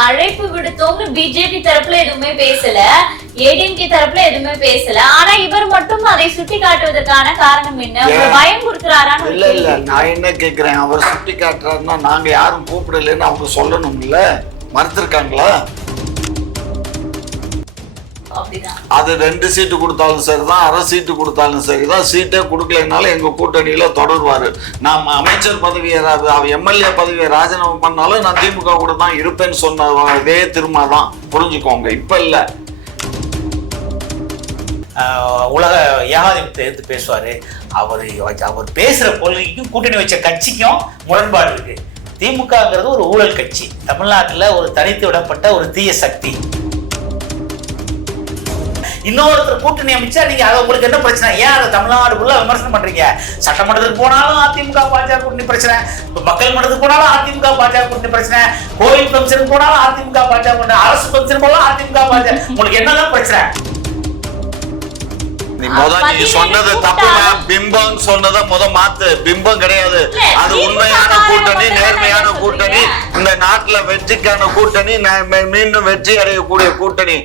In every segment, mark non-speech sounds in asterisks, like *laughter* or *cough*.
அழைப்பு விடுத்தோம்னு பிஜேபி தரப்புல எதுவுமே பேசல ஏடிஎம்கே தரப்புல எதுவுமே பேசல. ஆனா இவர் மட்டும் அதை சுட்டி காட்டுவதற்கான காரணம் என்ன? பயம் கொடுக்கிறாரான்னு இல்ல இல்ல. நான் என்ன கேக்குறேன்? அவர் சுட்டி காட்டுறாருன்னா நாங்க யாரும் கூப்பிடலன்னு அவங்க சொல்லணும்ல? மறுத்திருக்காங்களா? அது ரெண்டு சீட்டு கொடுத்தாலும் சரிதான் அரை சீட்டு கொடுத்தாலும் சரிதான். சீட்டே கொடுக்கலைனாலும் எங்க கூட்டணியில தொடருவாரு. நாம அமைச்சர் பதவியை எம்எல்ஏ பதவியை ராஜினாமா பண்ணாலும் நான் திமுக கூட தான் இருப்பேன்னு சொன்ன இதே திரும்ப தான் புரிஞ்சுக்கோங்க இப்ப இல்ல. உலக ஏகாதிபத்தை எடுத்து பேசுவார். அவர் அவர் பேசுகிற கொள்கைக்கும் கூட்டணி வச்ச கட்சிக்கும் முரண்பாடு இருக்கு. திமுகங்கிறது ஒரு ஊழல் கட்சி. தமிழ்நாட்டில் ஒரு தனித்து விடப்பட்ட ஒரு தீய சக்தி. இன்னொருத்தர் கூட்டணி அமைச்சா நீங்க அது உங்களுக்கு என்ன பிரச்சனை? ஏன் அதை தமிழ்நாடு ஃபுல்லா விமர்சனம் பண்றீங்க? சட்டமன்றத்துக்கு போனாலும் அதிமுக பாஜக கூட்டணி பிரச்சனை. மக்கள் மன்றத்துக்கு போனாலும் அதிமுக பாஜக கூட்டணி பிரச்சனை. கோயில் ஃபங்க்ஷனுக்கு போனாலும் அதிமுக பாஜக கூட்டணி. அரசு ஃபங்க்ஷன் போனாலும் அதிமுக பாஜக. உங்களுக்கு என்னதான் பிரச்சனை? நீ சொன்னது. தப்புமா பிம்பம் சொன்னதை முத மாத்து. பிம்பம் கிடையாது. அது உண்மையான கூட்டணி நேர்மையான கூட்டணி? இந்த நாட்டுல வெற்றிக்கான கூட்டணி மீண்டும் வெற்றி அடையக்கூடிய கூட்டணி.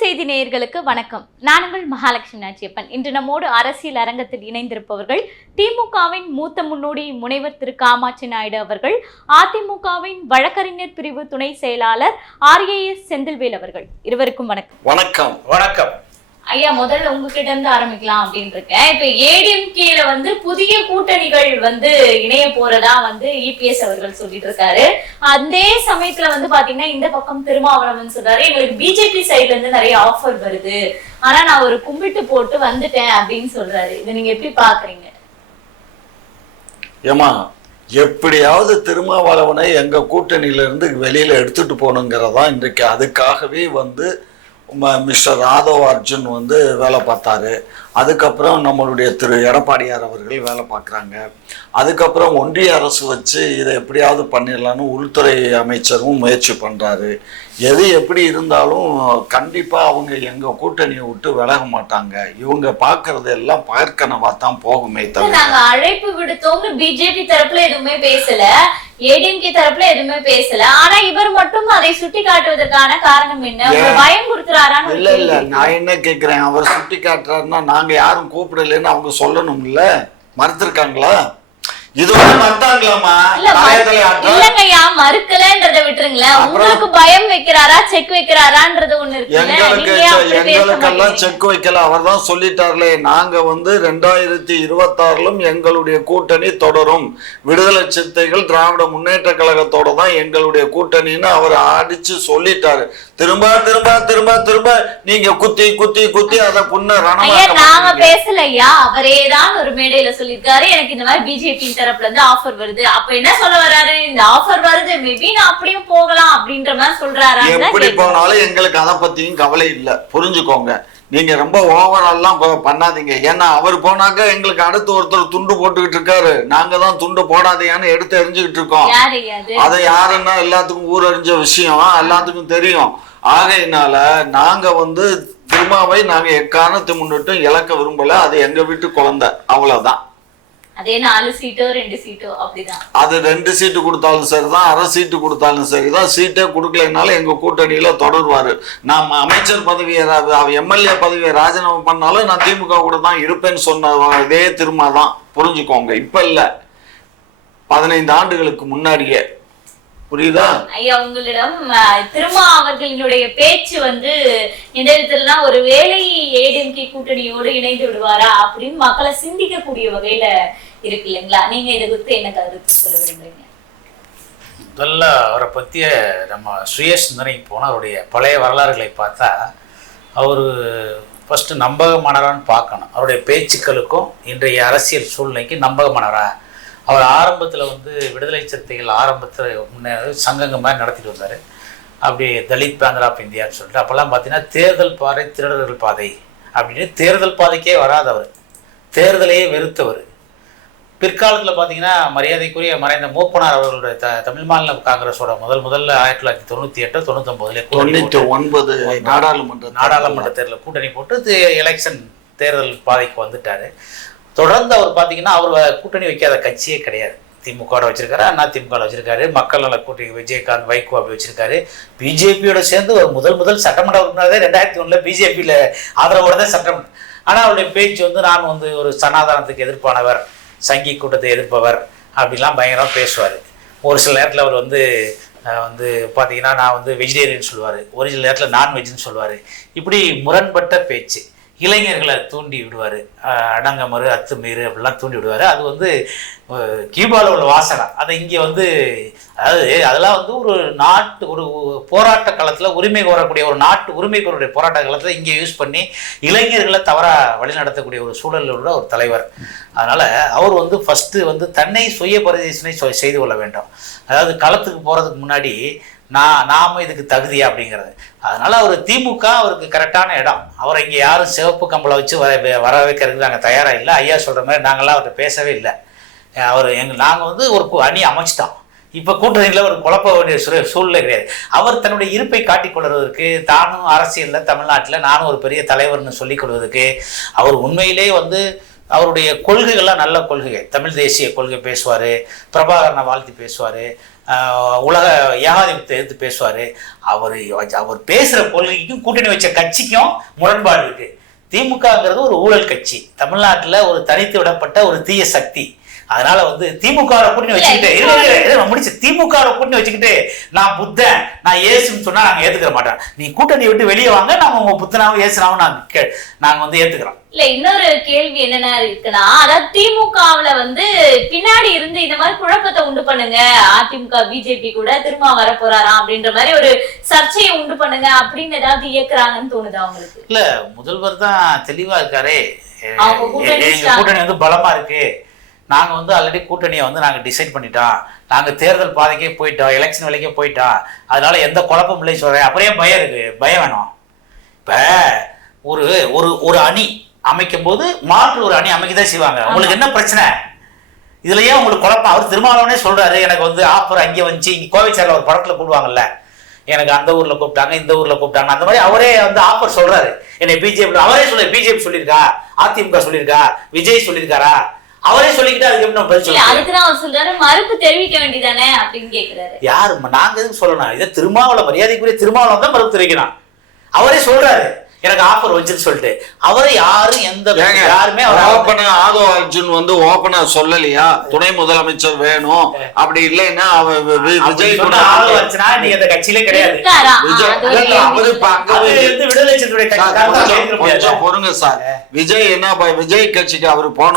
செய்தி நேயர்களுக்கு வணக்கம். நான் உங்கள் மகாலட்சுமி நாச்சியப்பன். இன்று நம்மோடு அரசியல் அரங்கத்தில் இணைந்திருப்பவர்கள் திமுகவின் மூத்த முன்னோடி முனைவர் திரு காமாட்சி நாயுடு அவர்கள் அதிமுகவின் வழக்கறிஞர் பிரிவு துணை செயலாளர் ஆர்ஏஎஸ் செந்தில்வேல் அவர்கள். இருவருக்கும் வணக்கம். வணக்கம். வணக்கம். ஐயா முதல்ல உங்ககிட்ட இருந்து ஆரம்பிக்கலாம் அப்படின்னு இருக்கேன் இப்ப ஏடிஎம்கேல வந்து புதிய கூட்டணிகள் வந்து இணைய போறதா வந்து இபிஎஸ் அவர்கள் சொல்லிட்டு இருக்காரு அதே சமயத்துல வந்து பாத்தீங்கன்னா இந்த பக்கம் திருமாவளவன் சொல்றாரு எங்களுக்கு பிஜேபி சைடுல இருந்து நிறைய ஆஃபர் வருது. ஆனா நான் ஒரு கும்பிட்டு போட்டு வந்துட்டேன் அப்படின்னு சொல்றாரு. இதை நீங்க எப்படி பாக்குறீங்க? ஏமா எப்படியாவது திருமாவளவனை எங்க கூட்டணியில இருந்து வெளியில எடுத்துட்டு போகணுங்கிறதா இன்றைக்கு அதுக்காகவே வந்து மிஸ்டர் ராதவ் அர்ஜுன் வந்து வேலை பார்த்தாரு. அதுக்கப்புறம் நம்மளுடைய திரு எடப்பாடியார் அவர்கள் வேலை பார்க்குறாங்க. அதுக்கப்புறம் ஒன்றிய அரசு வச்சு இதை எப்படியாவது பண்ணிடலான்னு உள்துறை அமைச்சரும் முயற்சி பண்றாரு. எது எப்படி இருந்தாலும் கண்டிப்பா அவங்க எங்க கூட்டணியை விட்டு விலக மாட்டாங்க. இவங்க பார்க்கறது எல்லாம் பார்க்கனவா தான் போகுமே தவிர. நாங்க அழைப்பு விடுத்தோம்னு பிஜேபி தரப்புல எதுவுமே பேசல. ஏடிஎம்கே தரப்புல எதுவுமே பேசல. ஆனா இவர் மட்டும் அதை சுட்டி காட்டுவதற்கான காரணம் என்ன? பயம் கொடுக்கிறாரான்னு இல்ல இல்ல. நான் என்ன கேக்குறேன்? அவர் சுட்டி காட்டுறாருன்னா நாங்க யாரும் கூப்பிடலன்னு அவங்க சொல்லணும்ல? மறுத்திருக்காங்களா? இதுவரை மறுத்தாங்களாமா இல்ல தலையதலை மறு- ஆட்டம் இல்லங்கய்யா மறுக்கலன்றத விட்டுருங்களேன். அப்புறம்? உங்களுக்கு பயம் வைக்கிறாரா செக் வைக்கிறாரான்றது ஒண்ணு இருக்குல்ல? எங்களுக்கு எங்களுக்கெல்லாம்? செக் வைக்கல. அவர் தான் சொல்லிட்டார்லே நாங்க வந்து ரெண்டாயிரத்தி இருபத்தாறுலும் எங்களுடைய கூட்டணி தொடரும். விடுதலை சிறுத்தைகள் திராவிட முன்னேற்ற கழகத்தோட தான் எங்களுடைய கூட்டணின்னு அவர் அடிச்சு சொல்லிட்டாரு. திரும்ப திரும்ப திரும்ப திரும்ப நீங்க குத்தி குத்தி குத்தி அதை புண்ண ஐயா ரணமாக நாங்க மாத்துறீங்க. பேசல ஐயா அவரே தான் ஒரு மேடையில சொல்லியிருக்காரு. எனக்கு இந்த மாதிரி பிஜேபி தரப்புல இருந்து ஆஃபர் வருது. அப்ப என்ன சொல்ல வராரு? இந்த ஆஃபர் வருது. மேபி நான் அப்படியும் போகலாம் அப்படின்ற மாதிரி சொல்றாரா? எப்படி போனாலும் எங்களுக்கு அதை பத்தியும் கவலை இல்ல. புரிஞ்சுக்கோங்க. நீங்க ரொம்ப ஓவரால்லாம் பண்ணாதீங்க. ஏன்னா அவர் போனாக்க எங்களுக்கு அடுத்து ஒருத்தர் துண்டு போட்டுக்கிட்டு இருக்காரு. நாங்க தான் துண்டு போடாதையான்னு எடுத்து எரிஞ்சுக்கிட்டு இருக்கோம். அதை யாருன்னா எல்லாத்துக்கும் ஊரறிஞ்ச விஷயம். எல்லாத்துக்கும் தெரியும். ஆகையினால நாங்க வந்து திருமாவை நாங்க எக்காரணத்தை முன்னிட்டும் இழக்க விரும்பல. அது எங்க வீட்டு குழந்தை. அவ்வளவுதான். அதே நாலு சீட்டோ ரெண்டு சீட்டோ அப்படிதான். அது ரெண்டு சீட்டு கொடுத்தாலும் சரிதான் அரை சீட்டு கொடுத்தாலும் சரிதான். சீட்டே கொடுக்கலைனாலும் எங்க கூட்டணியில தொடர்வாரு. நாம் அமைச்சர் பதவியை எம்எல்ஏ பதவியை ராஜினாமா பண்ணாலும் நான் திமுக கூட தான் இருப்பேன்னு சொன்ன இதே திரும்ப தான். புரிஞ்சுக்கோங்க இப்ப இல்ல. பதினைந்து ஆண்டுகளுக்கு முன்னாடியே புரியுதா? ஐயா உங்களிடம் திருமா அவர்களினுடைய பேச்சு வந்து எந்த ஒரு வேலை ஏடிஎம்கே கூட்டணியோடு இணைந்து விடுவாரா அப்படின்னு மக்களை சிந்திக்கக்கூடிய வகையில இருக்கு இல்லைங்களா? நீங்க இதை குறித்து என்ன கருத்து சொல்ல விரும்புறீங்க? முதல்ல அவரை பற்றிய நம்ம சுய சிந்தனைக்கு போனால் அவருடைய பழைய வரலாறுகளை பார்த்தா அவர் ஃபஸ்ட்டு நம்பகமானரான்னு பார்க்கணும். அவருடைய பேச்சுக்களுக்கும் இன்றைய அரசியல் சூழ்நிலைக்கு நம்பகமானரா அவர் ஆரம்பத்தில் வந்து விடுதலை சிறுத்தைகள் ஆரம்பத்தில் முன்னே சங்கங்க மாதிரி நடத்திட்டு வந்தார். அப்படி தலித் பேந்தர் ஆஃப் இந்தியான்னு சொல்லிட்டு அப்போல்லாம் பார்த்தீங்கன்னா தேர்தல் பாதை திருடர்கள் பாதை அப்படின்னு தேர்தல் பாதைக்கே வராதவர் தேர்தலையே வெறுத்தவர். பிற்காலத்தில் பார்த்தீங்கன்னா மரியாதைக்குரிய மறைந்த மூப்பனார் அவர்களுடைய த தமிழ் மாநில காங்கிரஸோட முதல் முதல்ல ஆயிரத்தி தொள்ளாயிரத்தி தொண்ணூற்றி எட்டு தொண்ணூத்தொம்பதுல தொண்ணூத்தி ஒன்பது நாடாளுமன்ற நாடாளுமன்ற தேர்தலில் கூட்டணி போட்டு எலெக்ஷன் தேர்தல் பாதைக்கு வந்துட்டாரு. தொடர்ந்து அவர் பார்த்தீங்கன்னா அவர் கூட்டணி வைக்காத கட்சியே கிடையாது. திமுக வச்சிருக்காரு அண்ணா திமுக வச்சிருக்காரு மக்கள் நல கூட்டணி விஜயகாந்த் வைகோ அப்படி வச்சிருக்காரு. பிஜேபியோட சேர்ந்து ஒரு முதல் முதல் சட்டமன்ற உறுப்பினர் ரெண்டாயிரத்தி ஒன்றில் பிஜேபியில் ஆதரவோட தான் சட்டமன்ற ஆனால் அவருடைய பேச்சு வந்து நான் வந்து ஒரு சனாதனத்துக்கு எதிர்ப்பானவர் சங்கி கூட்டத்தை எதிர்ப்பவர் அப்படிலாம் பயங்கரமாக பேசுவார். ஒரு சில நேரத்தில் அவர் வந்து வந்து பார்த்தீங்கன்னா நான் வந்து வெஜிடேரியன் சொல்லுவார். ஒரு சில நேரத்தில் நான்வெஜ்னு சொல்லுவார். இப்படி முரண்பட்ட பேச்சு. இளைஞர்களை தூண்டி விடுவார். அடங்கமறு அத்துமீறு அப்படிலாம் தூண்டி விடுவார். அது வந்து கியூபாவில் உள்ள வாசகம் அதை இங்கே வந்து அதாவது அதெல்லாம் வந்து ஒரு நாட்டு ஒரு போராட்ட காலத்தில் உரிமை கோரக்கூடிய ஒரு நாட்டு உரிமை கோரக்கூடிய போராட்ட காலத்தில் இங்கே யூஸ் பண்ணி இளைஞர்களை தவறாக வழிநடத்தக்கூடிய ஒரு சூழலில் உள்ள ஒரு தலைவர். அதனால் அவர் வந்து ஃபஸ்ட்டு வந்து தன்னை சுய பரிதேசனை செய்து கொள்ள வேண்டும். அதாவது களத்துக்கு போகிறதுக்கு முன்னாடி நான் நாம இதுக்கு தகுதியா அப்படிங்கிறது. அதனால அவர் திமுக அவருக்கு கரெக்டான இடம். அவரை இங்கே யாரும் சிவப்பு கம்பளை வச்சு வர வர வைக்கிறதுக்கு நாங்கள் தயாராக இல்லை. ஐயா சொல்கிற மாதிரி நாங்களாம் அவர்கிட்ட பேசவே இல்லை. அவர் எங்கள் நாங்கள் வந்து ஒரு அணி அமைச்சிட்டோம். இப்போ கூட்டணியில் ஒரு குழப்ப வேண்டிய சூழ- சூழ்நிலை கிடையாது. அவர் தன்னுடைய இருப்பை காட்டிக் கொள்வதற்கு தானும் அரசியலில் தமிழ்நாட்டில் நானும் ஒரு பெரிய தலைவர்னு சொல்லிக் கொள்வதற்கு அவர் உண்மையிலே வந்து அவருடைய கொள்கைகள்லாம் நல்ல கொள்கை. தமிழ் தேசிய கொள்கை பேசுவார் பிரபாகரனை வாழ்த்தி பேசுவார் உலக ஏகாதிபத்தை எதிர்த்து பேசுவார். அவர் அவர் பேசுகிற கொள்கைக்கும் கூட்டணி வச்ச கட்சிக்கும் முரண்பாடு இருக்குது திமுகங்கிறது ஒரு ஊழல் கட்சி. தமிழ்நாட்டில் ஒரு தனித்து விடப்பட்ட ஒரு தீய சக்தி. அதனால வந்து திமுக கூட்டணி வச்சுக்கிட்டு முடிச்சு. திமுக கூட்டணி வச்சுக்கிட்டு நான் புத்தன் நான் ஏசுன்னு சொன்னா நாங்க ஏத்துக்க மாட்டோம். நீ கூட்டணி விட்டு வெளியே வாங்க நாங்க உங்க புத்தனாவும் ஏசுனாவும் நாங்க நாங்க வந்து ஏத்துக்கிறோம். இல்ல இன்னொரு கேள்வி என்னென்ன இருக்குன்னா அதாவது திமுகவுல வந்து பின்னாடி இருந்து இந்த மாதிரி குழப்பத்தை உண்டு பண்ணுங்க. அதிமுக பிஜேபி கூட திரும்ப வர போறாராம் அப்படின்ற மாதிரி ஒரு சர்ச்சையை உண்டு பண்ணுங்க அப்படின்னு ஏதாவது இயக்குறாங்கன்னு தோணுது அவங்களுக்கு இல்ல முதல்வர் தான் தெளிவா இருக்காரே. கூட்டணி வந்து பலமா இருக்கு. நாங்க வந்து ஆல்ரெடி கூட்டணியை வந்து நாங்க டிசைட் பண்ணிட்டோம் நாங்க தேர்தல் பாதைக்கே போயிட்டோம் எலெக்ஷன் வேலைக்கே போயிட்டோம் அதனால எந்த குழப்பம் இல்லை சொல்றேன். அப்படியே பயம் இருக்கு. பயம் வேணும். இப்ப ஒரு ஒரு ஒரு அணி அமைக்கும் போது மாற்று ஒரு அணி அமைக்க தான் செய்வாங்க. உங்களுக்கு என்ன பிரச்சனை? இதுல ஏன் உங்களுக்கு குழப்பம். அவர் திருமாவளவனே சொல்றாரு எனக்கு வந்து ஆஃபர் அங்கே வந்துச்சு. இங்க கோவைச்சாரில் ஒரு படத்துல போடுவாங்கல்ல. எனக்கு அந்த ஊர்ல கூப்பிட்டாங்க இந்த ஊர்ல கூப்பிட்டாங்க. அந்த மாதிரி அவரே வந்து ஆஃபர் சொல்றாரு. என்னை பிஜேபி அவரே சொல்லு பிஜேபி சொல்லியிருக்கா? அதிமுக சொல்லியிருக்கா? விஜய் சொல்லியிருக்காரா? அவரே சொல்லிக்கிட்டு அதுக்கு எப்படி நம்ம பதில் இல்ல சொல்ல அதுக்குதான் அவர் சொல்றாரு மறுப்பு தெரிவிக்க வேண்டியதானே அப்படின்னு கேக்குறாரு. யாரு நாங்க எதுக்கு சொல்லணும்? இதை திருமாவளவன் மரியாதைக்குரிய திருமாவளவன் தான் மறுப்பு தெரிவிக்கணும். அவரே சொல்றாரு எனக்கு ஆஃபர் வந்துன்னு சொல்லிட்டு. அவரை யாரும் எந்த யாருமே அவரை ஓப்பனா ஆதோ அர்ஜுன் வந்து ஓப்பனா சொல்லலையா? துணை முதலமைச்சர் வேணும். அப்படி இல்லைன்னா விஜய் சொன்ன கூட ஆள் வச்சுனா நீங்க அந்த கட்சியிலே கிடையாது. விஜய். அவரு விடுதலை. கொஞ்சம் பொறுங்க சார். விஜய் என்ன ப- விஜய் கட்சிக்கு அவர் போன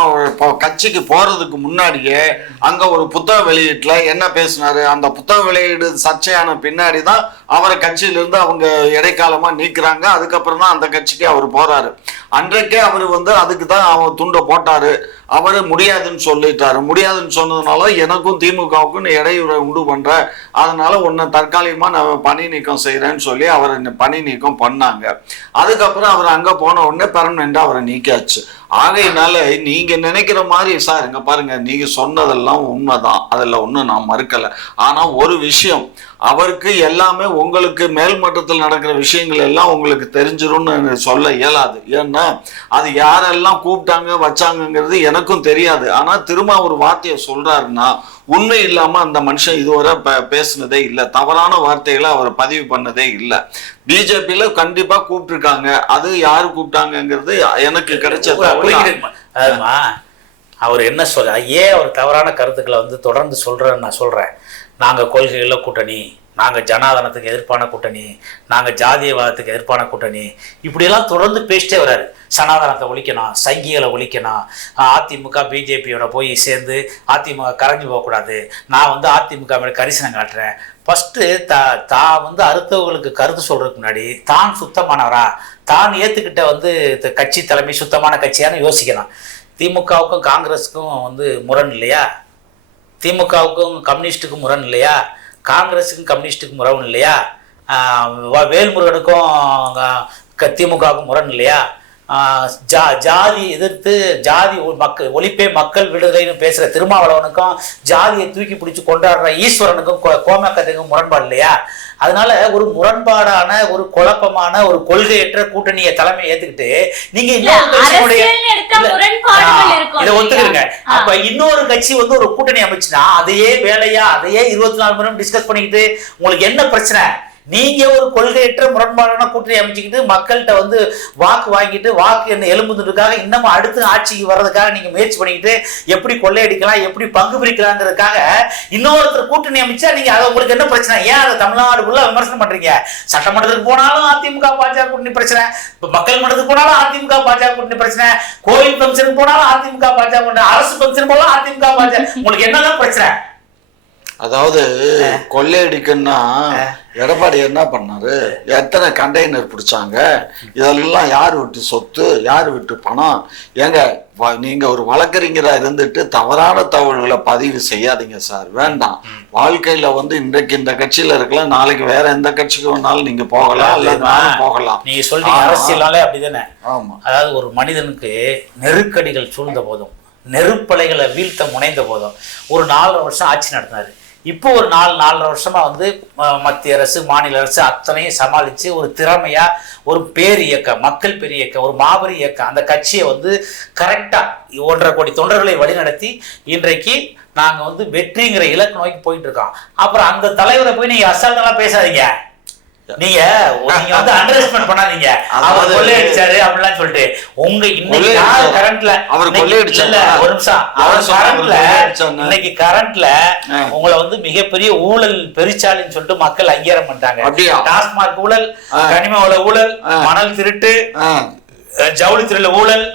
கட்சிக்கு போறதுக்கு முன்னாடியே அங்க ஒரு புத்தக வெளியீட்டுல என்ன பேசினாரு? அந்த புத்தக வெளியீடு சர்ச்சையான பின்னாடி தான் அவரை கட்சியிலிருந்து அவங்க இடைக்காலமா நீக்குறாங்க. அதுக்கப்புறம் தான் அந்த கட்சிக்கு அவர் போறாரு. அன்றைக்கே அவர் வந்து அதுக்கு தான் அவர் துண்டை போட்டாரு. அவர் முடியாதுன்னு சொல்லிட்டாரு. முடியாதுன்னு சொன்னதுனால எனக்கும் திமுகவுக்கும் இடையூறை உண்டு பண்ற. அதனால உன்னை தற்காலிகமா நான் பணி நீக்கம் செய்யறேன்னு சொல்லி அவர் பணி நீக்கம் பண்ணாங்க. அதுக்கப்புறம் அவர் அங்க போன உடனே பெர்மனண்டா அவர் நீக்காச்சு. ஆகையினால நீங்க நினைக்கிற மாதிரி சார் இங்க பாருங்க நீங்க சொன்னதெல்லாம் உண்மைதான். அதுல ஒண்ணும் நான் மறுக்கல. ஆனா ஒரு விஷயம் அவருக்கு எல்லாமே உங்களுக்கு மேல் மட்டத்தில் நடக்கிற விஷயங்கள் எல்லாம் உங்களுக்கு தெரிஞ்சிரும்னு சொல்ல இயலாது. ஏன்னா அது யாரெல்லாம் கூப்பிட்டாங்க வச்சாங்கங்கிறது எனக்கும் தெரியாது. ஆனா திரும்ப ஒரு வார்த்தையை சொல்றாருன்னா உண்மை இல்லாம அந்த மனுஷன் இதுவரை பேசுனதே இல்லை. தவறான வார்த்தைகளை அவர் பதிவு பண்ணதே இல்லை. பிஜேபியில கண்டிப்பா கூப்பிட்டுருக்காங்க. அது யாரு கூப்பிட்டாங்கங்கிறது எனக்கு கிடைச்ச ஒரு தகவல் ஒதுக்கீடு. அதுமா அவர் என்ன சொல்ற ஏன் அவர் தவறான கருத்துக்களை வந்து தொடர்ந்து சொல்றேன்னு நான் சொல்றேன். நாங்க கொள்கைகள கூட்டணி. நாங்கள் ஜனாதனத்துக்கு எதிர்ப்பான கூட்டணி நாங்கள் ஜாதியவாதத்துக்கு எதிர்ப்பான கூட்டணி. இப்படியெல்லாம் தொடர்ந்து பேசிட்டே வராரு. சனாதனத்தை ஒழிக்கணும் சங்கிகளை ஒழிக்கணும் அதிமுக பிஜேபியோட போய் சேர்ந்து அதிமுக கரைஞ்சி போகக்கூடாது. நான் வந்து அதிமுக மேலே கரிசனம் காட்டுறேன். ஃபஸ்ட்டு தா தான் வந்து அடுத்தவங்களுக்கு கருத்து சொல்கிறதுக்கு முன்னாடி தான் சுத்தமானவரா? தான் ஏற்றுக்கிட்ட வந்து இந்த கட்சி தலைமை சுத்தமான கட்சியான்னு யோசிக்கலாம். திமுகவுக்கும் காங்கிரஸுக்கும் வந்து முரண் இல்லையா? திமுகவுக்கும் கம்யூனிஸ்ட்டுக்கும் முரண் இல்லையா? காங்கிரஸுக்கும் கம்யூனிஸ்ட்டுக்கும் முரண் இல்லையா? வேல்முருகனுக்கும் க- திமுகவுக்கும் முரண் இல்லையா? ஜா ஜாதி எதிர்த்து ஜாதி மக்கள் ஒழிப்பே மக்கள் விடுதலைன்னு பேசுற திருமாவளவனுக்கும் ஜாதியை தூக்கி பிடிச்சு கொண்டாடுற ஈஸ்வரனுக்கும் கோமக்கத்துக்கும் முரண்பாடு இல்லையா? அதனால ஒரு முரண்பாடான ஒரு குழப்பமான ஒரு கொள்கையற்ற கூட்டணியை தலைமை ஏத்துக்கிட்டு நீங்க இதை ஒத்துக்கிறங்க. அப்ப இன்னொரு கட்சி வந்து ஒரு கூட்டணி அமைச்சுனா அதையே வேலையா அதையே இருபத்தி நாலு மணி நேரம் டிஸ்கஸ் பண்ணிக்கிட்டு உங்களுக்கு என்ன பிரச்சனை? நீங்க ஒரு கொள்கையற்ற முரண்பாடான கூட்டணி அமைச்சுக்கிட்டு மக்கள்கிட்ட வந்து வாக்கு வாங்கிட்டு வாக்கு என்ன எலும்புதுக்காக இன்னமும் அடுத்த ஆட்சிக்கு வர்றதுக்காக நீங்க முயற்சி பண்ணிக்கிட்டு எப்படி கொள்ளையடிக்கலாம் எப்படி பங்கு பிரிக்கலாங்கிறதுக்காக இன்னொருத்தர் கூட்டணி அமைச்சா நீங்க அதை உங்களுக்கு என்ன பிரச்சனை? ஏன் அதை தமிழ்நாடு ஃபுல்லா விமர்சனம் பண்றீங்க? சட்டமன்றத்துக்கு போனாலும் அதிமுக பாஜக கூட்டணி பிரச்சனை. இப்போ மக்கள் மன்றத்துக்கு போனாலும் அதிமுக பாஜக கூட்டணி பிரச்சனை. கோயில் ஃபங்க்ஷனுக்கு போனாலும் அதிமுக பாஜக அரசு ஃபங்க்ஷன் போனாலும் அதிமுக பாஜக. உங்களுக்கு என்னதான் பிரச்சனை? அதாவது கொள்ளையடிக்கன்னா எடப்பாடி என்ன பண்ணாரு? எத்தனை கண்டெய்னர் பிடிச்சாங்க? இதெல்லாம் யார் விட்டு சொத்து? யார் விட்டு பணம்? ஏங்க நீங்க ஒரு வழக்கறிஞரா இருந்துட்டு தவறான தகவல்களை பதிவு செய்யாதீங்க சார். வேண்டாம். வாழ்க்கையில வந்து இன்றைக்கு இந்த கட்சியில இருக்கலாம் நாளைக்கு வேற எந்த கட்சிக்கு வேணாலும் நீங்க போகலாம் நானும் போகலாம். நீங்க சொல்றீங்க. அரசியலாலே அப்படிதானே? ஆமா. அதாவது ஒரு மனிதனுக்கு நெருக்கடிகள் சூழ்ந்த போதும் நெருப்பலைகளை வீழ்த்த முனைந்த போதும் ஒரு நாலரை வருஷம் ஆட்சி நடத்தினாரு. இப்போ ஒரு நாலு நாலரை வருஷமா வந்து மத்திய அரசு மாநில அரசு அத்தனையும் சமாளிச்சு ஒரு திறமையா ஒரு பேர் இயக்கம் மக்கள் பேர் இயக்கம் ஒரு மாபெரும் இயக்கம் அந்த கட்சியை வந்து கரெக்டா ஒன்றரை கோடி தொண்டர்களை வழிநடத்தி இன்றைக்கு நாங்க வந்து வெற்றிங்கிற இலக்கு நோக்கி போயிட்டு இருக்கோம். அப்புறம் அந்த தலைவரை போய் நீங்க அசால்ட்டெல்லாம் பேசாதீங்க. நீங்க நீங்க வந்து அண்டர்ஸ்டாண்ட் பண்ணாதீங்க அவர் கொள்ளையடிச்சாரு அப்படிலாம் சொல்லிட்டு உங்க இன்னைக்கு? யார் கரண்ட்ல அவர் கொள்ளையடிச்சாரா? ஒரு நிமிஷம் அவர் கரண்ட்ல? இன்னைக்கு. உங்களை வந்து மிகப்பெரிய ஊழல் பெருச்சாலின்னு சொல்லிட்டு மக்கள் அங்கீகாரம் அப்படியா? டாஸ்மாக் ஊழல். கனிம வள ஊழல். மணல் திருட்டு ஜவுளி துறையில ஊழல்.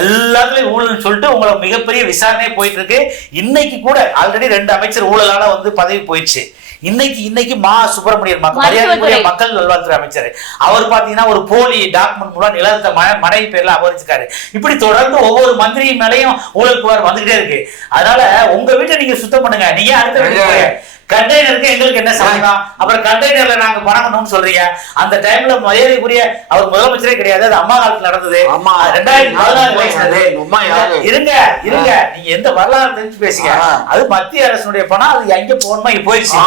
எல்லாத்துலயும் ஊழல் சொல்லிட்டு உங்களை மிகப்பெரிய விசாரணை போயிட்டு இருக்கு இன்னைக்கு கூட ஆல்ரெடி ரெண்டு அமைச்சர் ஊழலால வந்து பதவி போயிடுச்சு இன்னைக்கு இன்னைக்கு மா சுப்பிரமணியன் மக்கள் மரியாதைக்குரிய. மக்கள் நல்வாழ்வுத்துறை அமைச்சர் அவர் பாத்தீங்கன்னா ஒரு போலி டாக்குமெண்ட் மூலம் நிலத்தை ம- மனைவி பேர்ல அபகரிச்சிருக்காரு இப்படி தொடர்ந்து ஒவ்வொரு மந்திரி மேலையும் ஊழல் புகார் வந்துகிட்டே இருக்கு அதனால உங்க வீட்டை நீங்க சுத்தம் பண்ணுங்க நீங்க அடுத்த வீட்டுக்கு. கண்டெய்னருக்கு எங்களுக்கு என்ன சம்பந்தம் அப்புறம் கண்டெய்னர்ல நாங்க பணம் சொல்றீங்க. அந்த டைம்ல மரியாதைக்குரிய அவர் முதலமைச்சரே கிடையாது. அது அம்மா காலத்துல நடந்தது. ரெண்டாயிரத்தி பதினாறு வயசுனது? இருங்க இருங்க. நீங்க எந்த வரலாறு தெரிஞ்சு பேசுங்க. அது மத்திய அரசுடைய பணம். அது எங்க போகணுமா இங்க போயிடுச்சு?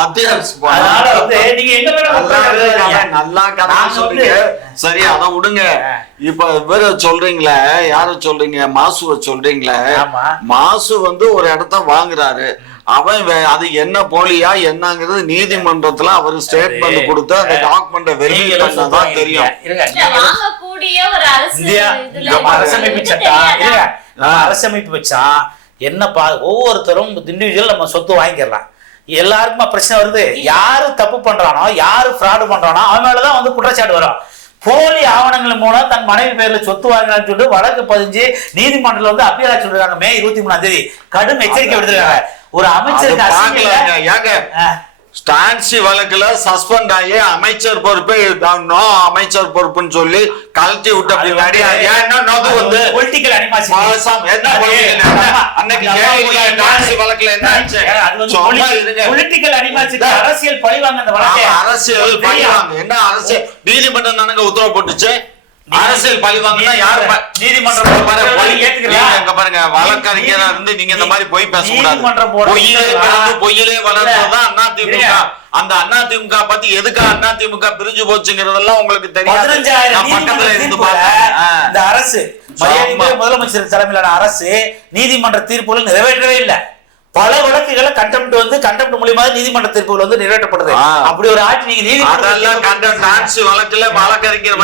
மத்திய அரசு. அதனால வந்து நீங்க எங்க வேணா நல்லா கதை, சொல்றீங்க. சரி அதை விடுங்க. இப்ப வேற சொல்றீங்களே யார சொல்றீங்க? மாசுவ சொல்றீங்களே. மாசு வந்து ஒரு இடத்த வாங்குறாரு. அவன் அது என்ன போலியா என்னங்கிறது நீதிமன்றத்துல அவர் ஸ்டேட்மெண்ட் கொடுத்து அந்த டாக்குமெண்ட வெரிஃபை பண்ணதான். தெரியும். அரசமைப்பு சட்டம். அரசமைப்பு வச்சா என்னப்பா ஒவ்வொருத்தரும் இண்டிவிஜுவல் நம்ம சொத்து வாங்கிக்கலாம் எல்லாருக்குமா பிரச்சனை வருது? யாரு தப்பு பண்றானோ யாரு ஃப்ராடு பண்றானோ அவன் மேலதான் வந்து குற்றச்சாட்டு வரும். போலி ஆவணங்கள் மூலம் தன் மனைவி பேர்ல சொத்து வாங்கினான்னு சொல்லிட்டு வழக்கு பதிஞ்சு நீதிமன்றத்துல வந்து அப்பீலா சொல்றாங்க மே இருபத்தி மூணாம் தேதி. கடும் எச்சரிக்கை விடுத்திருக்காங்க. ஒரு? பார்க்கலாங்க. ஏங்க. ஸ்டான்சி வழக்குல சஸ்பெண்ட் ஆகி அமைச்சர் பொறுப்பை நோ அமைச்சர் பொறுப்புன்னு சொல்லி கழட்டி விட்ட பின்னாடி வந்து- இல்ல. அரசியல் பழிவாங்க அரசியல். பழிவாங்க என்ன அரசியல் நீதிமன்றம் தானங்க உத்தரவு போட்டுச்சு அரசியல் பழிவாங்கன்னா யாரு ப- நீதிமன்றம் பாருங்க, பாருங்க வழக்கறிஞரா நீதி- இருந்து நீங்க இந்த மாதிரி பொய் நீதிமன்றம் போடுறது பொய்யிலே? பிறந்து பொய்யிலே வளர்ந்ததுதான். அதிமுக இருங்க. அந்த அதிமுக பத்தி எதுக்கு அதிமுக பிரிஞ்சு போச்சுங்கிறதெல்லாம் உங்களுக்கு நான் பக்கத்துல இருந்து. இந்த அரசு முதலமைச்சர் தலைமையிலான அரசு நீதிமன்ற தீர்ப்புகளை நிறைவேற்றவே இல்லை. பல வழக்குகளை கண்டெம்ட் வந்து கண்டெம்ட் மூலியமா நீதிமன்ற தீர்ப்புகள் வந்து நிறைவேற்றப்படுது. அப்படி ஒரு ஆட்சி நீங்க அதெல்லாம் நீதிமன்ற கண்ட டான்ஸ் வழக்குல வழக்கறிஞர்.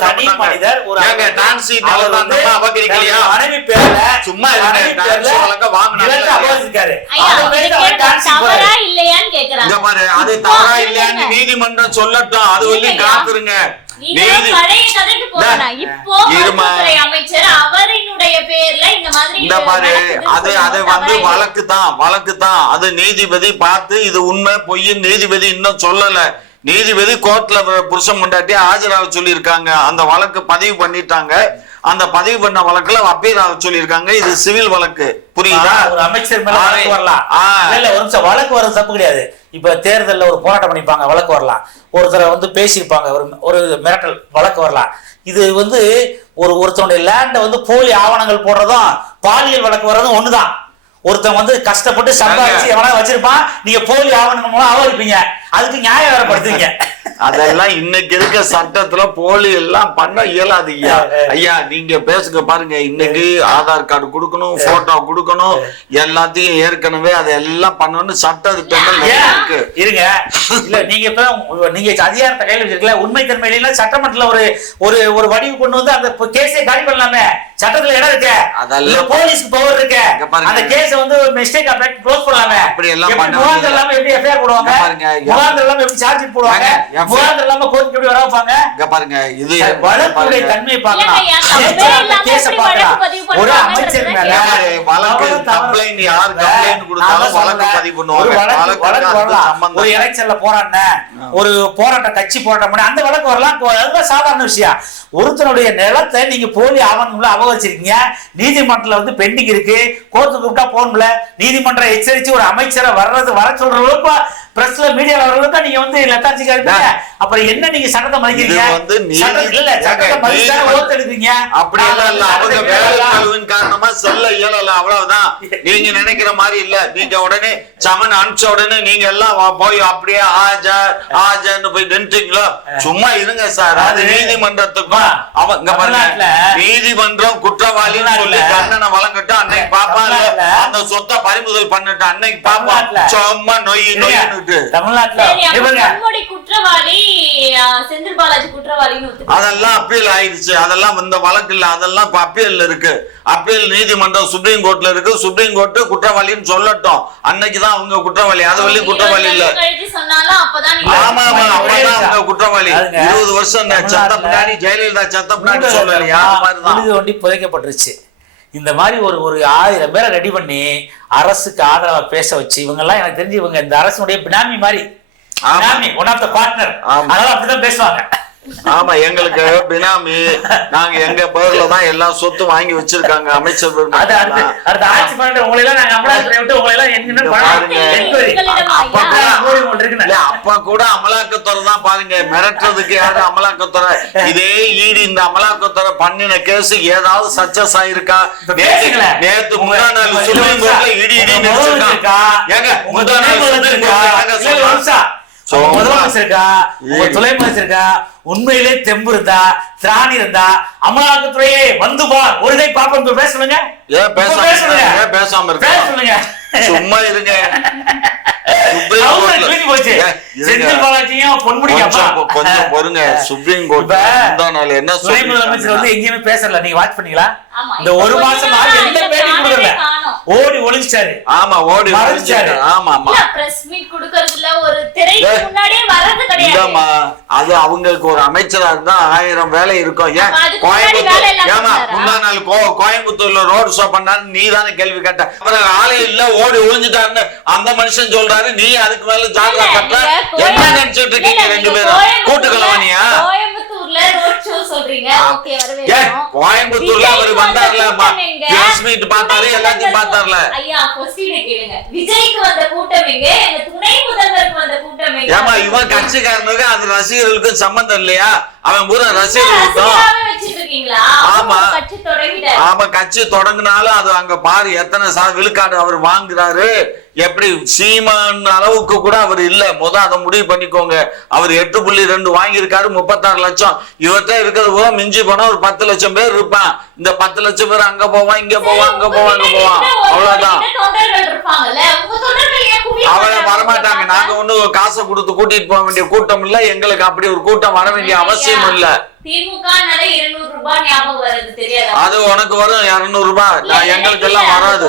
தனி மனிதர் ஒரு டான்ஸி வந்து அபகரிக்கலையா? மனைவி பேர்ல சும்மா மனைவி பேர்ல வழக்க போறாரு. இல்லையான்னு கேக்குறாங்க அது தவறா. இல்லையான்னு நீதிமன்றம் சொல்லட்டும் அது இல்லையா? காத்துருங்க வழக்கு தான் வழக்கு தான் அது நீதிபதி பார்த்து இது உண்மை பொய்ன்னு நீதிபதி இன்னும் சொல்லல. நீதிபதி கோர்ட்ல புருஷன் முண்டாட்டி ஆஜராக சொல்லியிருக்காங்க. அந்த வழக்கு பதிவு பண்ணிட்டாங்க. அந்த பதிவு பண்ண வழக்குல அப்பீலாக சொல்லியிருக்காங்க. இது சிவில் வழக்கு. புரியுதா? ஒரு அமைச்சர் மேல வழக்கு வரலாம். இல்ல ஒரு நிமிஷம். வழக்கு வர்றது தப்பு கிடையாது. இப்ப தேர்தல்ல ஒரு போராட்டம் பண்ணிப்பாங்க வழக்கு வரலாம். ஒருத்தரை வந்து பேசியிருப்பாங்க ஒரு ஒரு மிரட்டல் வழக்கு வரலாம். இது வந்து ஒரு ஒருத்தனுடைய லேண்ட வந்து போலி ஆவணங்கள் போடுறதும் பாலியல் வழக்கு வர்றதும் ஒண்ணுதான். ஒருத்தன் வந்து கஷ்டப்பட்டு சம்பாதிச்சு எவனா வச்சிருப்பான் நீங்க போலி ஆவணங்கள் மூலம் ஆவரிப்பீங்க அதுக்கு நியாயம் வேற படுத்துவீங்க அதெல்லாம் இன்னைக்கு இருக்க சட்டத்துல போலி எல்லாம் பண்ண இயலாது ஐயா ஐயா நீங்க பேசுங்க பாருங்க. இன்னைக்கு ஆதார் கார்டு கொடுக்கணும் போட்டோ கொடுக்கணும் எல்லாத்தையும் ஏற்கனவே அதெல்லாம் பண்ணணும்னு சட்ட திட்டங்கள் நிறைய ஏன்? இருக்கு. இருங்க. இல்ல நீங்க இப்ப நீங்க அதிகாரத்தை கையில வச்சிருக்கல உண்மை தன்மை இல்லைன்னா சட்டமன்றத்துல ஒரு ஒரு ஒரு வடிவு கொண்டு வந்து அந்த கேஸை காலி பண்ணலாமே. சட்டத்துல இடம் இருக்கு அதெல்லாம் இல்ல போலீஸ்க்கு பவர் இருக்கு. அந்த கேஸ வந்து மிஸ்டேக் அப்ளை க்ளோஸ் பண்ணலாமே அப்படி எல்லாம் முடியாது. இல்லாம எப்படி எஃப்ஐஆர் போடுவாங்க பாருங்க, முகாந்திரம் இல்லாம எப்படி சார்ஜ் போடுவாங்க முகாந்திரம் இல்லாம கோர்ட்டுக்கு எப்படி வர வைப்பாங்க இங்க பாருங்க இது வழக்குடைய. தன்மையை பார்க்கலாம் கேஸ பார்க்கலாம். வழக்கு பதிவு ஒரு அமைச்சர் மேல வழக்கு complaint யார் complaint கொடுத்தாலும் வழக்கு. பதிவு பண்ணுவாங்க. வழக்கு வரலாம். சம்பந்தம். ஒரு எலெக்ஷன்ல போராடின ஒரு போராட்டம் கட்சி போராட்டம் பண்ணி அந்த வழக்கு வரலாம் அதுதான் சாதாரண விஷயம் ஒருத்தருடைய நிலத்தை நீங்க போலி வச்சிருக்கீங்க. நீதிமன்றத்தில் வந்து பெண்டிங் இருக்கு. கோர்ட்டு கூப்பிட்டா போகணும்ல. நீதிமன்றம் எச்சரிச்சு ஒரு அமைச்சரை வர்றது வர சொல்றவங்களுக்கு பிரஸ்ல மீடியால வர்றதுக்கு நீங்க வந்து லெத்தாச்சிக்கா இருப்பீங்க அப்புறம் என்ன நீங்க சட்டத்தை மதிக்கிறீங்க? வந்து இல்ல சட்டத்தை மதிச்சு ஓட்டு எடுக்கிறீங்க அப்படி இல்ல அவங்க வேலை காரணமா செல்ல இயலல அவ்வளவுதான். நீங்க நினைக்கிற மாதிரி இல்ல. நீங்க உடனே சமன் அனுப்பிச்ச உடனே நீங்க எல்லாம் போய் அப்படியே ஆஜா ஆஜான்னு போய் நின்றுட்டீங்களோ? சும்மா இருங்க சார். அது நீதிமன்றத்துக்கும் அவங்க பாருங்க. நீதிமன்றம் குற்றவாளின்னு சொல்லி தண்டனை வழங்கட்டும் அன்னைக்கு பாப்பா அந்த சொத்தை பறிமுதல் பண்ணிட்டு அன்னைக்கு பாப்பா சும்மா நொய் தமிழ்நாட்டுல குற்றவாளி செந்தில் பாலாஜி குற்றவாளின்னு. அதெல்லாம் அப்பீல் ஆயிடுச்சு. அதெல்லாம் இந்த வழக்கு இல்ல. அதெல்லாம் இப்ப இருக்கு. அப்பீல் நீதிமன்றம் சுப்ரீம் கோர்ட்ல இருக்கு. சுப்ரீம் கோர்ட் குற்றவாளின்னு சொல்லட்டும். அன்னைக்குதான் அவங்க குற்றவாளி. அது வரையும் குற்றவாளி இல்ல. ஆமா ஆமா அப்பதான் அவங்க குற்றவாளி. இருபது வருஷம் செத்த பின்னாடி ஜெயலலிதா செத்த பின்னாடி சொல்லலையா? புதைக்கப்பட்டுருச்சு. இந்த மாதிரி ஒரு ஒரு ஆயிரம் பேரை ரெடி பண்ணி அரசுக்கு ஆதரவா பேச வச்சு இவங்க எல்லாம் எனக்கு தெரிஞ்சு இவங்க இந்த அரசுடைய பினாமி மாதிரி. One of the partner. அதனால அப்படிதான் பேசுவாங்க. ஆமா எங்களுக்கு பினாமி நாங்க எங்க பேர்ல தான் எல்லா சொத்தும் வாங்கி வச்சிருக்காங்க அமைச்சர் அது அடுத்து பெருமக்கள் அடுத்த ஆட்சி பண்ணிட்டு உங்களை எல்லாம் நாங்க அமலாக்கத்துறை விட்டு உங்களை எல்லாம் எங்கன்னு இங்க பண்ணலாம். பாருங்க. enquiry. உங்களிடம் அப்ப. கூட- அமலாக்கத்துறை தான் பாருங்க மிரட்டுறதுக்கு யாரு அமலாக்கத்துறை இதே ஈடு இந்த அமலாக்கத்துறை பண்ணின கேஸ் ஏதாவது சக்சஸ் ஆயிருக்கா நேத்து முந்தா நாள் சுப்ரீம் கோர்ட்ல இடி இடி இருக்கா? ஏங்க முந்தா நாள் முதலமைச்சர் இருக்கா? துணை இருக்கா? உண்மையிலே தெம்பு இருந்தா திராணி இருந்தா அமலாக்கத்துறையே வந்து வா. ஒரு கை பாப்போம் பேச சொல்லுங்க. ஏன் பேச சொல்லுங்க. ஏன் பேசாம பேச இருக்க சொல்லுங்க. சும்மா இருங்க. *laughs* கொஞ்சம் அப்பா. பொ- கொஞ்சம் பொறுங்க. *laughs* சுப்ரீம் கோர்ட் என்ன துணை முதலமைச்சர் வந்து எங்கேயுமே பேசல. நீங்க வாட்ச் பண்ணீங்களா? இந்த ஒரு மாசமா எந்த பேட்டி கொடுக்கல. ஓடி ஒளிஞ்சிட்டாரு. ஆமா ஓடி மறைஞ்சாரு. ஒளிஞ்சிட்டாரு. ஆமா ஆமா. இல்ல, press meet குடுக்கறதுல ஒரு திரைக்கு. முன்னாடியே வர்றது கிடையாது. அது அவங்களுக்கு ஒரு அமைச்சரா இருந்தா ஆயிரம் வேலை இருக்கும். ஏன்? கோயம்புத்தூர் ஏமா? முந்தா நாள் கோ- கோயம்புத்தூர்ல ரோடு ஷோ பண்ணாரு நீ தானே கேள்வி கேட்ட. அப்புறம் ஆளே இல்ல ஓடி ஒளிஞ்சிட்டாருன்னு அந்த மனுஷன் சொல்றாரு. நீ அதுக்கு மேல இல்ல, கட்டுற நீங்க என்ன நினைச்சிட்டு இருக்கீங்க இல்ல, ரெண்டு பேரும்? கூட்டு கலவாணியா கோயம்புத்தூர்ல ரோட் ஷோ சொல்றீங்க. ஓகே ஏன் வரவேற்கிறோம். கோயம்புத்தூர்ல அவர் வந்தார்ல? பிரஸ் மீட் பார்த்தாரு எல்லாத்தையும் முதல்வர் பார்த்தார்ல ஐயா கொஸ்டின் கேளுங்க. விஜய்க்கு வந்த கூட்டம் எங்க? எங்க துணை முதல்வருக்கு வந்த கூட்டம் எங்க? ஏமா இவன் கட்சிக்காரனுக்கு அந்த ரசிகர்களுக்கும் சம்பந்தம் இல்லையா? அவன் பூரா ரசிகர் கூட்டம் ஆமா. ஆமா கட்சி தொடங்கினாலும் அது அங்க பாரு எத்தனை சா விழுக்காடு அவர் வாங்குறாரு. எப்படி சீமான் அளவுக்கு கூட அவர் இல்ல. முத அதை முடிவு பண்ணிக்கோங்க. அவர் எட்டு புள்ளி ரெண்டு வாங்கியிருக்காரு முப்பத்தாறு லட்சம். இவர்கிட்ட இருக்கிறது பூரா மிஞ்சி போனா ஒரு பத்து லட்சம் பேர் இருப்பான். இந்த பத்து லட்சம் பேர் அங்க போவான் இங்க போவான் அங்க போவான் அங்க போவான். அவ்வளவுதான். மாட்டாங்க? வரமாட்டாங்க. நாங்க ஒண்ணும் காசை கொடுத்து கூட்டிட்டு போக வேண்டிய கூட்டம் இல்ல. எங்களுக்கு அப்படி ஒரு கூட்டம் வர வேண்டிய அவசியம் இல்ல. வருது தெரியாதா? அது உனக்கு வரும் இருநூறு ரூபாய் இல்ல, நான் எங்களுக்கு இல்ல, எல்லாம் வராது.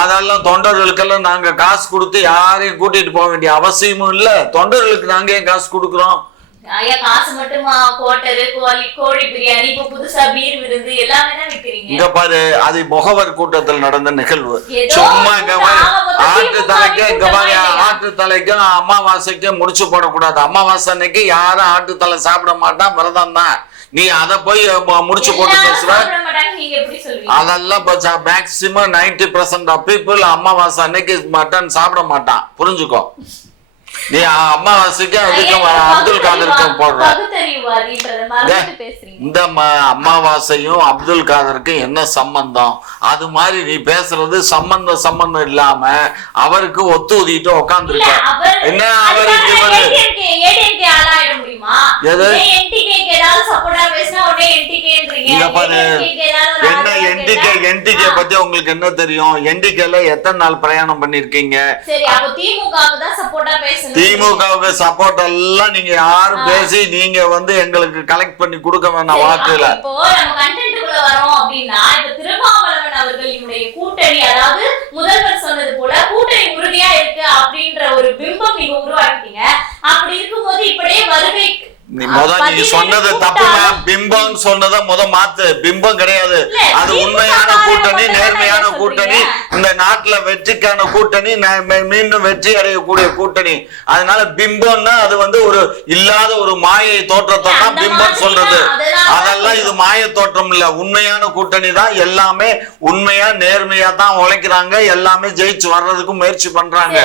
அதெல்லாம் தொண்டர்களுக்கெல்லாம் நாங்க காசு கொடுத்து யாரையும் கூட்டிட்டு போக வேண்டிய அவசியமும் இல்ல. தொண்டர்களுக்கு நாங்க ஏன் காசு கொடுக்குறோம்? ஐயா காசு மட்டுமா? கோட்டரு கோழி கோழி பிரியாணி இப்ப புதுசா பீர் விருந்து எல்லாமே தான் விக்கிறீங்க. இங்க பாரு அது முகவர் கூட்டத்தில் நடந்த நிகழ்வு. சும்மா திமுக தலைக்கு இங்க பாரு? ஆட்டு தலைக்கும் அமாவாசைக்கும் முடிச்சு போடக்கூடாது. அமாவாசை அன்னைக்கு யாரும் ஆட்டு தலை சாப்பிட மாட்டான் விரதம் தான். நீ அத போய் முடிச்சு போட்டு பேசுற. அதெல்லாம் maximum ninety percent of people அமாவாசை அன்னைக்கு மட்டன் சாப்பிட மாட்டான். புரிஞ்சுக்கோ. நீ அம்மாவாசைக்கும் அதுக்கும் அப்துல் காதருக்கும் போடுற இந்த ம- அமாவாசையும் அப்துல் காதருக்கும் என்ன சம்பந்தம்? அது மாதிரி நீ பேசுறது சம்பந்தம் சம்பந்தம் இல்லாம அவருக்கு ஒத்து ஊதிட்டு அவர் என்ன அவருக்கு என்ன என்டிகே என்டிகே. பத்தி உங்களுக்கு என்ன தெரியும்? என்டிகேல எத்தனை நாள் பிரயாணம் பண்ணிருக்கீங்க? சரி அப்போ திமுகவுக்கு சப்போர்ட் எல்லாம் நீங்க யாரும். பேசி நீங்க வந்து எங்களுக்கு கலெக்ட் பண்ணி கொடுக்க வேணாம் சரி, வாக்குல அப்ப இப்போ நம்ம கண்டென்ட்டுக்குள்ள வரோம் அப்படின்னா இப்ப திருமாவளவன் அவர்களினுடைய கூட்டணி அதாவது முதல்வர் சொன்னது போல கூட்டணி உறுதியா இருக்கு அப்படின்ற ஒரு பிம்பம் நீங்க உருவாக்கிட்டீங்க அப்படி இருக்கும்போது இப்படியே வருகை நீ சொன்னது தப்புமா பிம்பம் சொன்னதை முத மாத்து. பிம்பம் கிடையாது. அது உண்மையான கூட்டணி நேர்மையான கூட்டணி? இந்த நாட்டுல வெற்றிக்கான கூட்டணி மீண்டும் வெற்றி அடையக்கூடிய கூட்டணி. அதனால பிம்பம்னா அது வந்து ஒரு இல்லாத ஒரு மாயை தோற்றத்தை தான் பிம்பம் சொல்றது. அதெல்லாம் இது மாய தோற்றம் இல்ல. உண்மையான கூட்டணி தான் எல்லாமே உண்மையா நேர்மையா தான் உழைக்கிறாங்க. எல்லாமே ஜெயிச்சு வர்றதுக்கு முயற்சி பண்றாங்க.